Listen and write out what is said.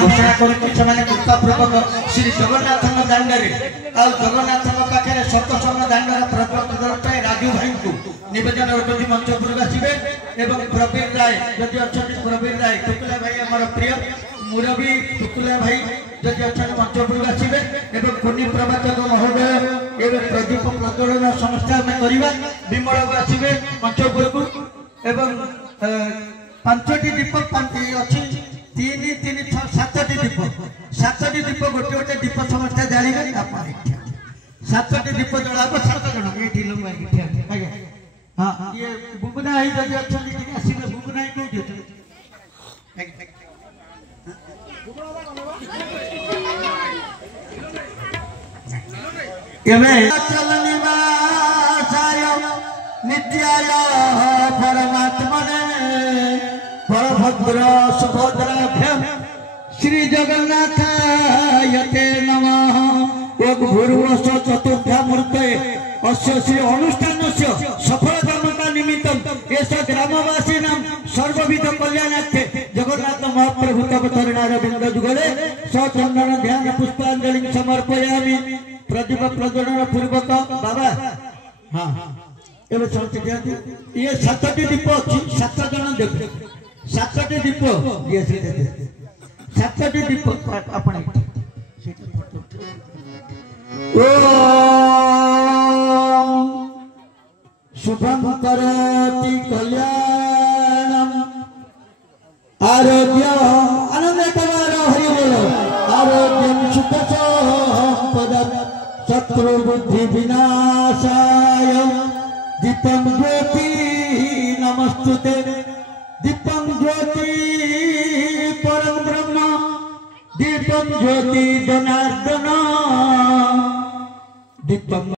घोषणा करूपूर्वक श्री जगन्नाथ दाण्डे आ जगन्नाथ पाखे सतसंग दाण्डर प्रवर्तन राजू भाई को निवेदन रखी मंचपुर आसवे एवं प्रवीर राय जदि अच्छा प्रवीर राय टुकुला भाई आम प्रिय मुरबी टुकुला भाई जदि अच्छा मंचपुर आसवे एवं कुनी प्रवाचक महोदय एवं प्रदीप प्रज्वलन संस्था आम करवा विमल को आसवे मंचपुर को एवं 5टी दीप अच्छी 3 3 6 7टी दीप गोटे गोटे दीप समस्या जाने आप 7टी दीप जला 7 जन ये हाँ ये बुबना ही जब अच्छा आसवे बुबना ही कौन नित्याय परमात्मने बलभद्र सुभद्राभ्याम श्री जगन्नाथायते नमः भूर्वश चतुर्थामूर्तये अस्य श्री अनुष्ठानस्य सफलता निमित्तं एष ग्रामवासीनां सर्वविध कल्याणार्थे जगन्नाथ महाप्रभु तव चरणारविन्द जुगले सचंदन ध्यान पुष्पांजलि समर्पयामि प्रदीप प्रज्वलन पूर्वक बाबा हाँ एवं चलते ये 7टी दीप अच्छी 7 जन देव 7टी दीप ये 7टी दीप आपण शुभम करोति कल्याणम आरोग्य आनंद कमारो हरि बोलो आरोग्यम सुख संपदम शत्रु बुद्धि विनाशाय दीपम ज्योति नमस्तुते दीपम ज्योति परम ब्रह्म दीपम ज्योति जनार्दन दीपम